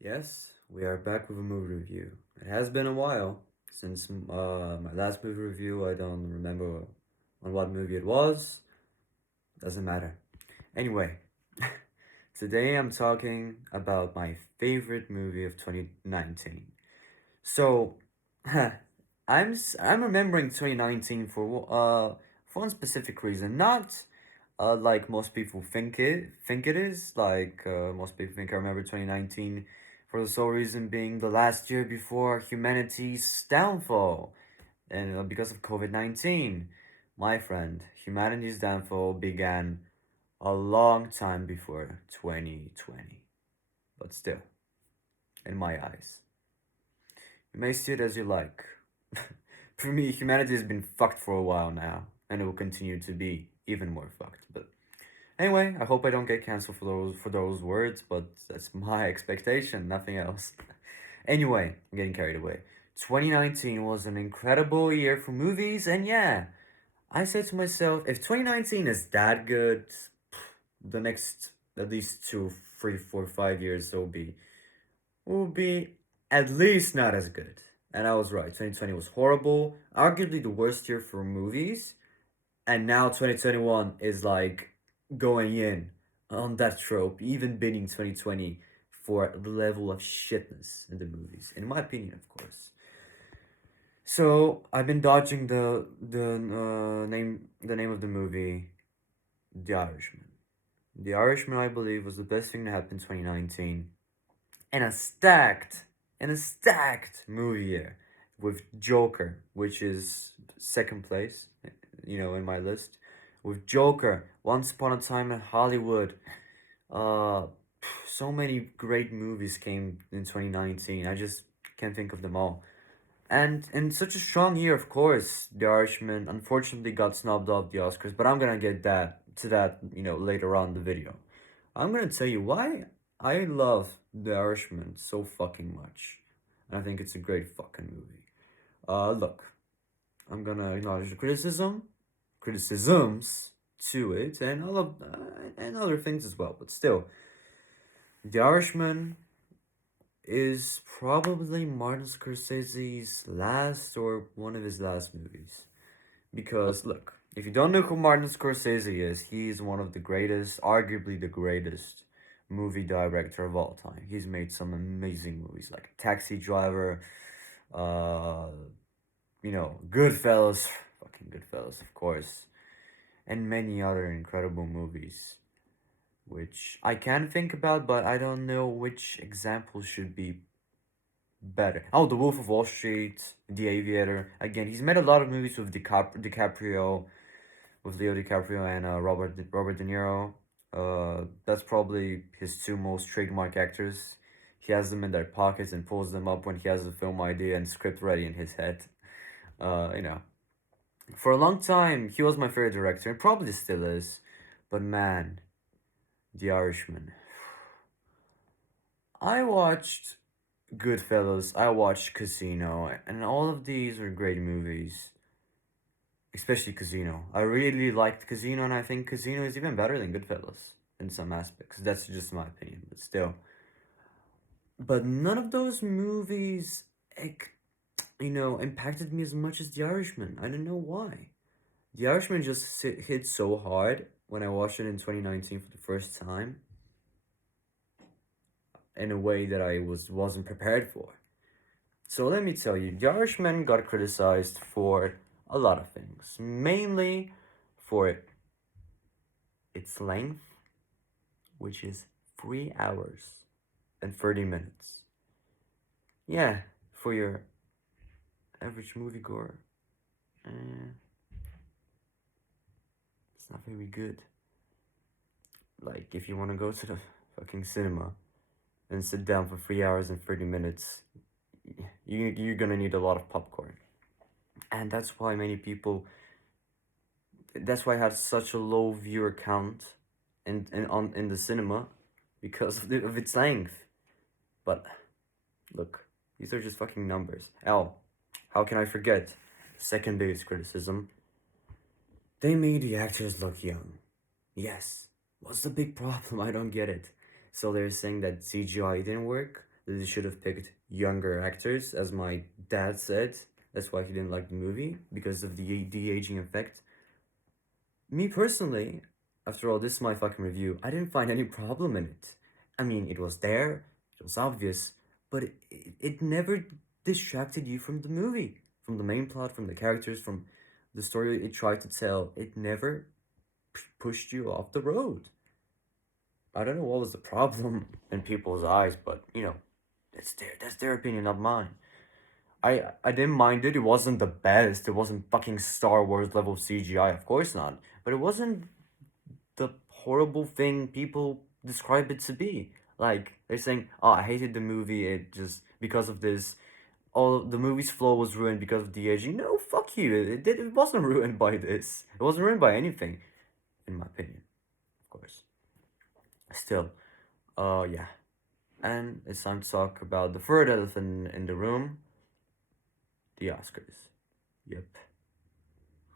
Yes, we are back with a movie review. It has been a while since my last movie review. I don't remember on what movie it was. Doesn't matter. Anyway, today I'm talking about my favorite movie of 2019. So, I'm remembering 2019 for one specific reason, not like most people think it is. Most people think I remember 2019 for the sole reason being the last year before humanity's downfall, and because of COVID-19. My friend, humanity's downfall began a long time before 2020, but still, in my eyes. You may see it as you like. For me, humanity has been fucked for a while now, and it will continue to be even more fucked. But anyway, I hope I don't get canceled for those words, but that's my expectation, nothing else. Anyway, I'm getting carried away. 2019 was an incredible year for movies, and yeah, I said to myself, if 2019 is that good, the next at least 2, 3, 4, 5 years will be at least not as good. And I was right. 2020 was horrible, arguably the worst year for movies. And now 2021 is like going in on that trope, even beating 2020 for the level of shitness in the movies, in my opinion, of course. So I've been dodging the name of the movie, The Irishman. The Irishman, I believe, was the best thing to happen in 2019, and a stacked movie year with Joker, which is second place, in my list. With Joker, Once Upon a Time in Hollywood. Uh, so many great movies came in 2019. I just can't think of them all. And in such a strong year, of course, The Irishman unfortunately got snubbed off the Oscars, but I'm gonna get that later on in the video. I'm gonna tell you why I love The Irishman so fucking much. And I think it's a great fucking movie. Look, I'm gonna acknowledge the criticisms to it, and all of and other things as well. But still, The Irishman is probably Martin Scorsese's last or one of his last movies. Because look, if you don't know who Martin Scorsese is, he's one of the greatest, arguably the greatest movie director of all time. He's made some amazing movies like Taxi Driver, uh, Goodfellas, fucking Goodfellas, of course, and many other incredible movies, which I can think about, but I don't know which example should be better. Oh, The Wolf of Wall Street, The Aviator. Again, he's made a lot of movies with DiCaprio, with Leo DiCaprio and Robert De Niro. That's probably his two most trademark actors. He has them in their pockets and pulls them up when he has a film idea and script ready in his head. Uh, you know, for a long time he was my favorite director and probably still is. But man, The Irishman. I watched Goodfellas. I watched Casino, and all of these are great movies. Especially Casino. I really liked Casino, and I think Casino is even better than Goodfellas in some aspects. That's just my opinion, but still. But none of those movies, impacted me as much as The Irishman. I don't know why. The Irishman just hit so hard when I watched it in 2019 for the first time in a way that I wasn't prepared for. So let me tell you, The Irishman got criticized for a lot of things, mainly for its length, which is 3 hours and 30 minutes. Yeah, for your average moviegoer, eh, it's not very good. Like, if you want to go to the fucking cinema and sit down for 3 hours and 30 minutes, you're gonna need a lot of popcorn. And that's why that's why I had such a low viewer count in the cinema because of its length. But look, these are just fucking numbers. How can I forget? Second biggest criticism. They made the actors look young. Yes. What's the big problem? I don't get it. So they're saying that CGI didn't work? They should have picked younger actors, as my dad said. That's why he didn't like the movie, because of the de-aging effect. Me personally, after all, this is my fucking review. I didn't find any problem in it. I mean, it was there, it was obvious, but it never distracted you from the movie, from the main plot, from the characters, from the story it tried to tell. It never pushed you off the road. I don't know what was the problem in people's eyes, but that's their opinion, not mine. I didn't mind it. It wasn't the best. It wasn't fucking Star Wars level CGI, of course not. But it wasn't the horrible thing people describe it to be. Like they're saying, "Oh, I hated the movie. It just because of this. All the movie's flow was ruined because of the aging." No, fuck you. It wasn't ruined by this. It wasn't ruined by anything, in my opinion, of course. Still, yeah. And it's time to talk about the third elephant in the room, the Oscars. Yep.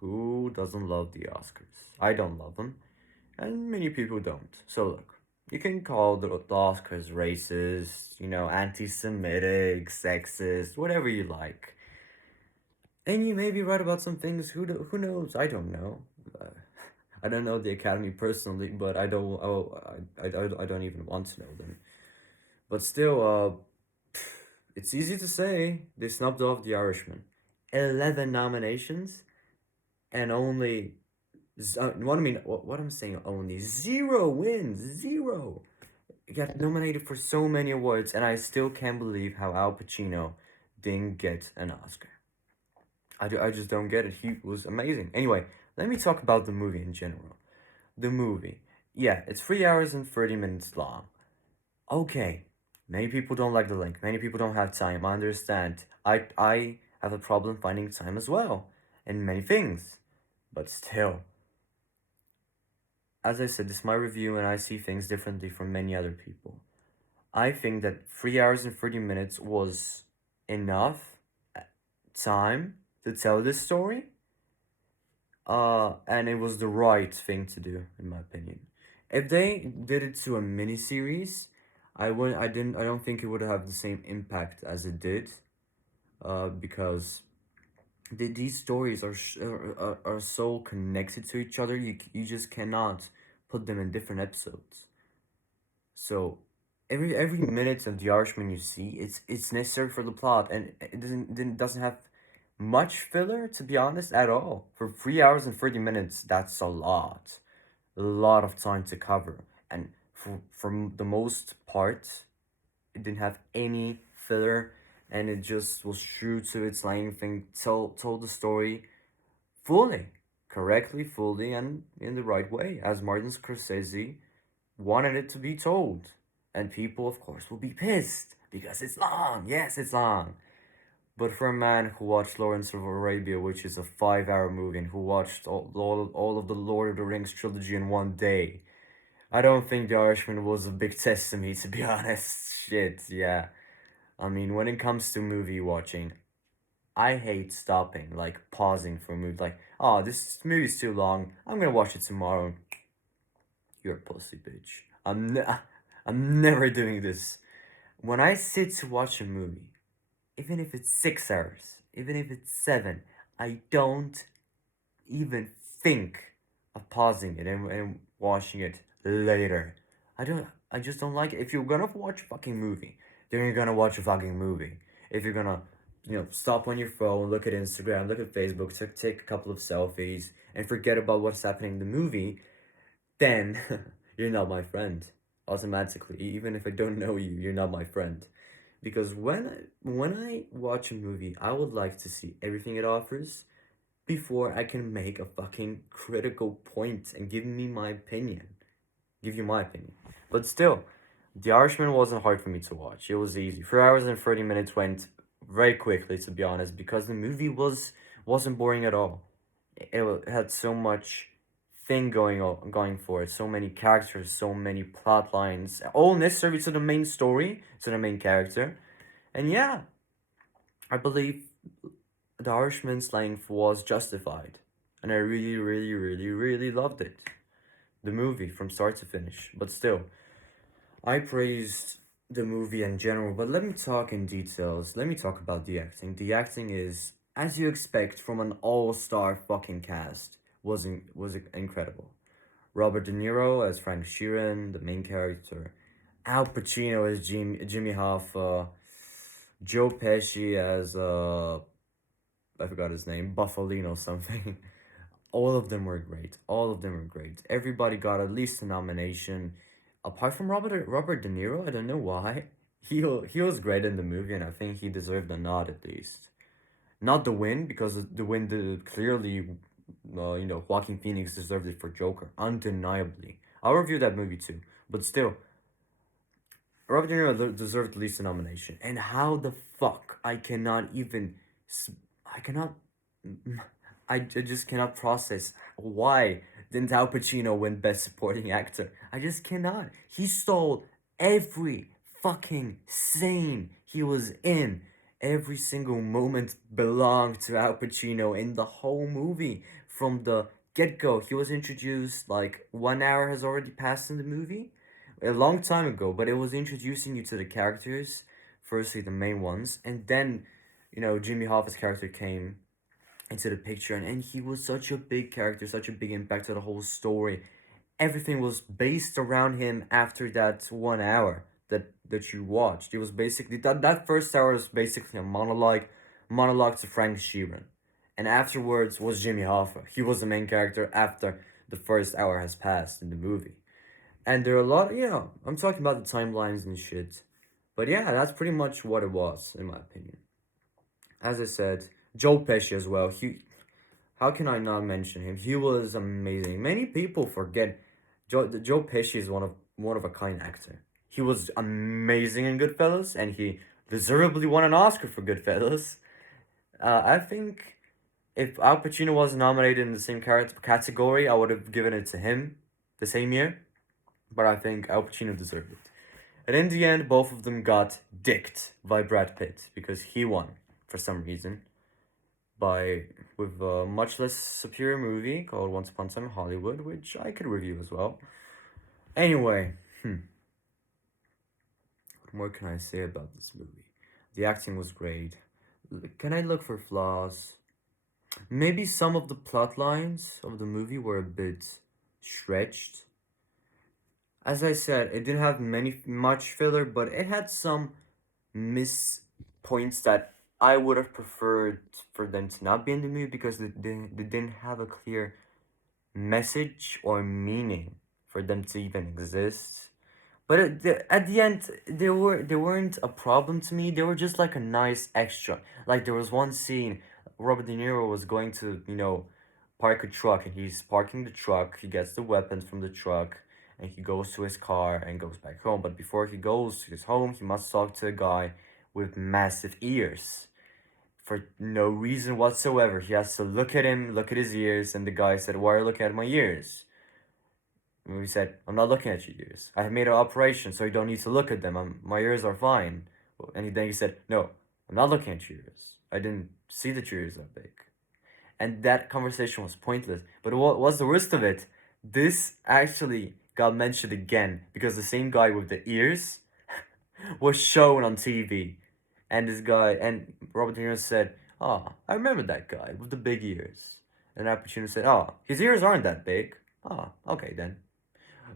Who doesn't love the Oscars? I don't love them, and many people don't. So look, you can call the Oscars racist, anti-Semitic, sexist, whatever you like. And you may be right about some things. Who knows? I don't know. Uh, I don't know the Academy personally, but I don't. Oh, I don't even want to know them. But still, it's easy to say they snubbed off The Irishman. 11 nominations and only. What I mean, what I'm saying, only zero wins. Zero. He got nominated for so many awards, and I still can't believe how Al Pacino didn't get an Oscar. I just don't get it. He was amazing. Anyway, let me talk about the movie in general. The movie. Yeah, it's 3 hours and 30 minutes long. Okay, many people don't like the link. Many people don't have time. I understand. I have a problem finding time as well, in many things. But still, as I said, this is my review, and I see things differently from many other people. I think that 3 hours and 30 minutes was enough time to tell this story. And it was the right thing to do, in my opinion. If they did it to a miniseries, I don't think it would have the same impact as it did. Because these stories are so connected to each other. You just cannot put them in different episodes. So every minute of the Irishman you see, it's necessary for the plot, and it doesn't have much filler, to be honest, at all. For 3 hours and 30 minutes, that's a lot of time to cover, and for the most part, it didn't have any filler, and it just was true to its length and told the story fully, correctly, fully, and in the right way, as Martin Scorsese wanted it to be told. And people, of course, will be pissed because it's long. Yes, it's long. But for a man who watched Lawrence of Arabia, which is a 5 hour movie, and who watched all of the Lord of the Rings trilogy in one day, I don't think The Irishman was a big test to me, to be honest. Shit, yeah. I mean, when it comes to movie watching, I hate stopping, like pausing for a movie. Like, oh, this movie's too long. I'm gonna watch it tomorrow. You're a pussy, bitch. I'm never doing this. When I sit to watch a movie, even if it's 6 hours, even if it's seven, I don't even think of pausing it and watching it later. I just don't like it. If you're gonna watch a fucking movie, then you're gonna watch a fucking movie. If you're gonna, stop on your phone, look at Instagram, look at Facebook, take a couple of selfies, and forget about what's happening in the movie, then you're not my friend. Automatically, even if I don't know you, you're not my friend. Because when I watch a movie, I would like to see everything it offers before I can make a fucking critical point and give me my opinion. Give you my opinion. But still, The Irishman wasn't hard for me to watch. It was easy. 3 hours and 30 minutes went very quickly, to be honest, because the movie wasn't boring at all. It had so much thing going for it, so many characters, so many plot lines, all necessary to the main story, to the main character. And yeah, I believe The Irishman's length was justified. And I really, really, really, really loved it. The movie from start to finish. But still, I praised the movie in general, but let me talk in details. Let me talk about the acting. The acting is, as you expect from an all-star fucking cast, was incredible. Robert De Niro as Frank Sheeran, the main character. Al Pacino as Jimmy Hoffa. Joe Pesci as I forgot his name, Buffalino something. All of them were great. All of them were great. Everybody got at least a nomination. Apart from Robert De Niro, I don't know why. He was great in the movie, and I think he deserved a nod at least. Not the win, because the win clearly, Joaquin Phoenix deserved it for Joker, undeniably. I'll review that movie too, but still, Robert De Niro deserved at least a nomination. And how the fuck I cannot even, I cannot, I just cannot process why didn't Al Pacino win Best Supporting Actor. I just cannot. He stole every fucking scene he was in. Every single moment belonged to Al Pacino in the whole movie. From the get go, he was introduced like 1 hour has already passed in the movie. A long time ago, but it was introducing you to the characters, firstly the main ones, and then, Jimmy Hoffa's character came into the picture, and he was such a big character, such a big impact to the whole story. Everything was based around him after that 1 hour that you watched. It was basically that first hour was basically a monologue to Frank Sheeran. And afterwards was Jimmy Hoffa. He was the main character after the first hour has passed in the movie. And there are a lot, I'm talking about the timelines and shit. But yeah, that's pretty much what it was, in my opinion. As I said, Joe Pesci as well. How can I not mention him? He was amazing. Many people forget Joe Pesci is one of a kind actor. He was amazing in Goodfellas, and he deservedly won an Oscar for Goodfellas. I think if Al Pacino was nominated in the same category, I would have given it to him the same year. But I think Al Pacino deserved it. And in the end, both of them got dicked by Brad Pitt because he won for some reason by with a much less superior movie called Once Upon a Time in Hollywood, which I could review as well. Anyway, what more can I say about this movie? The acting was great. Can I look for flaws? Maybe some of the plot lines of the movie were a bit stretched. As I said, it didn't have much filler, but it had some miss points that I would have preferred for them to not be in the movie because they didn't have a clear message or meaning for them to even exist. But at the end, they weren't a problem to me. They were just like a nice extra. Like there was one scene, Robert De Niro was going to park a truck, and he's parking the truck. He gets the weapons from the truck, and he goes to his car and goes back home. But before he goes to his home, he must talk to a guy with massive ears. For no reason whatsoever, he has to look at him, look at his ears, and the guy said, "Why are you looking at my ears?" And we said, "I'm not looking at your ears. I have made an operation, so you don't need to look at them. My ears are fine." And then he said, "No, I'm not looking at your ears. I didn't see that your ears are big." And that conversation was pointless. But what was the worst of it? This actually got mentioned again because the same guy with the ears was shown on TV. And this guy, and Robert De Niro said, "Oh, I remember that guy with the big ears." And Al Pacino said, "Oh, his ears aren't that big." "Oh, okay then.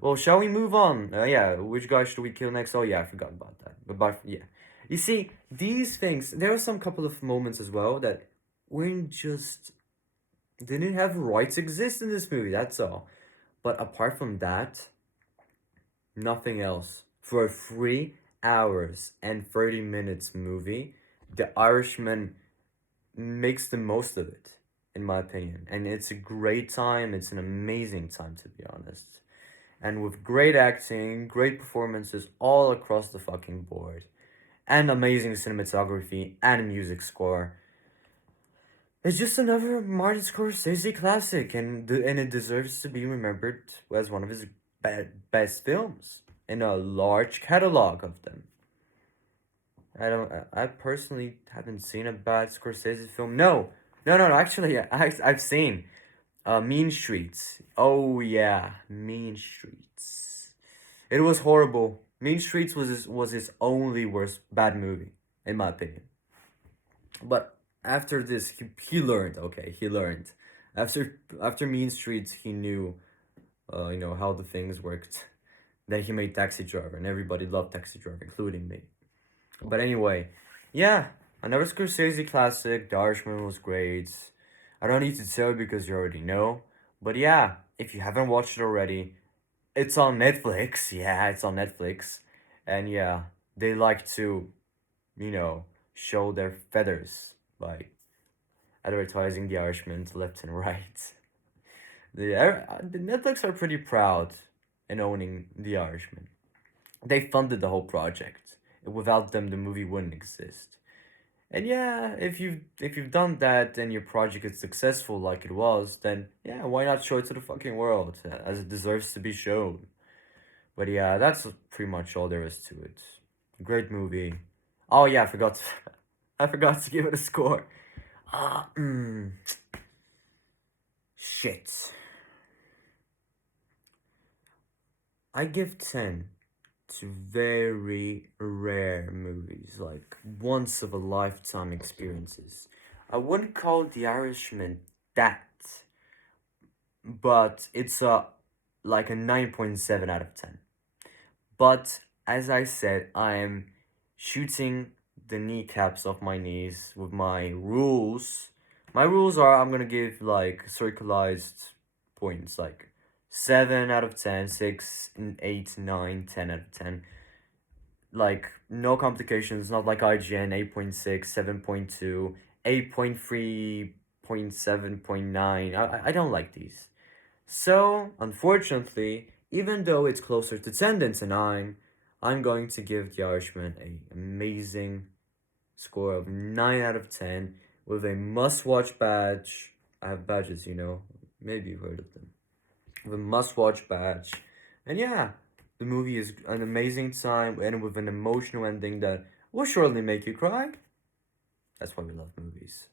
Well, shall we move on? Yeah, which guy should we kill next? Oh, yeah, I forgot about that. But yeah. You see, these things, there are some couple of moments as well that weren't just, didn't have rights exist in this movie, that's all. But apart from that, nothing else. For a 3 hours and 30 minutes movie, The Irishman makes the most of it, in my opinion. And it's a great time, it's an amazing time, to be honest. And with great acting, great performances all across the fucking board, and amazing cinematography and music score. It's just another Martin Scorsese classic, and it deserves to be remembered as one of his best films in a large catalog of them. I personally haven't seen a bad Scorsese film. No, no, no, no. Actually, I've seen Mean Streets. Oh yeah, Mean Streets. It was horrible. Mean Streets was his only worst bad movie, in my opinion. But after this, he learned. Okay, he learned. After Mean Streets, he knew, how the things worked. Then he made Taxi Driver, and everybody loved Taxi Driver, including me. But anyway, yeah, another Scorsese classic. The Irishman was great. I don't need to tell you because you already know. But yeah, if you haven't watched it already, it's on Netflix. Yeah, it's on Netflix. And yeah, they like to, you know, show their feathers by advertising The Irishman to left and right. The Netflix are pretty proud in owning The Irishman. They funded the whole project. Without them, the movie wouldn't exist. And yeah, if you've done that and your project is successful like it was, then yeah, why not show it to the fucking world as it deserves to be shown? But yeah, that's pretty much all there is to it. Great movie. Oh yeah, I forgot. I forgot to give it a score. Ah, shit. I give 10 to very rare movies, like once of a lifetime experiences. I wouldn't call The Irishman that, but it's a like a 9.7 out of 10. But as I said, I am shooting the kneecaps off my knees with my rules. My rules are I'm gonna give like circularized points, like 7 out of 10, 6, 8, 9, 10 out of 10. Like, no complications, not like IGN 8.6, 7.2, 8.3, 7.9. I don't like these. So, unfortunately, even though it's closer to 10 than to 9, I'm going to give The Irishman an amazing score of 9 out of 10 with a must watch badge. I have badges, maybe you've heard of them. With a must watch badge. And yeah, the movie is an amazing time and with an emotional ending that will surely make you cry. That's why we love movies.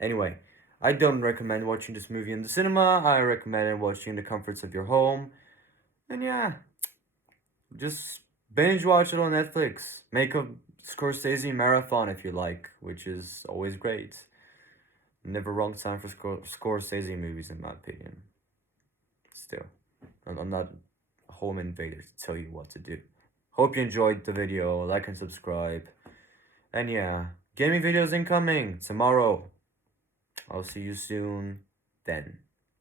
Anyway, I don't recommend watching this movie in the cinema. I recommend watching in the comforts of your home. And yeah, just binge watch it on Netflix. Make a Scorsese marathon if you like, which is always great. Never wrong time for Scorsese movies, in my opinion. Still, I'm not a home invader to tell you what to do. Hope you enjoyed the video. Like and subscribe. And yeah, gaming videos incoming tomorrow. I'll see you soon then.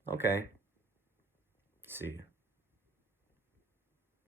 Okay. See you.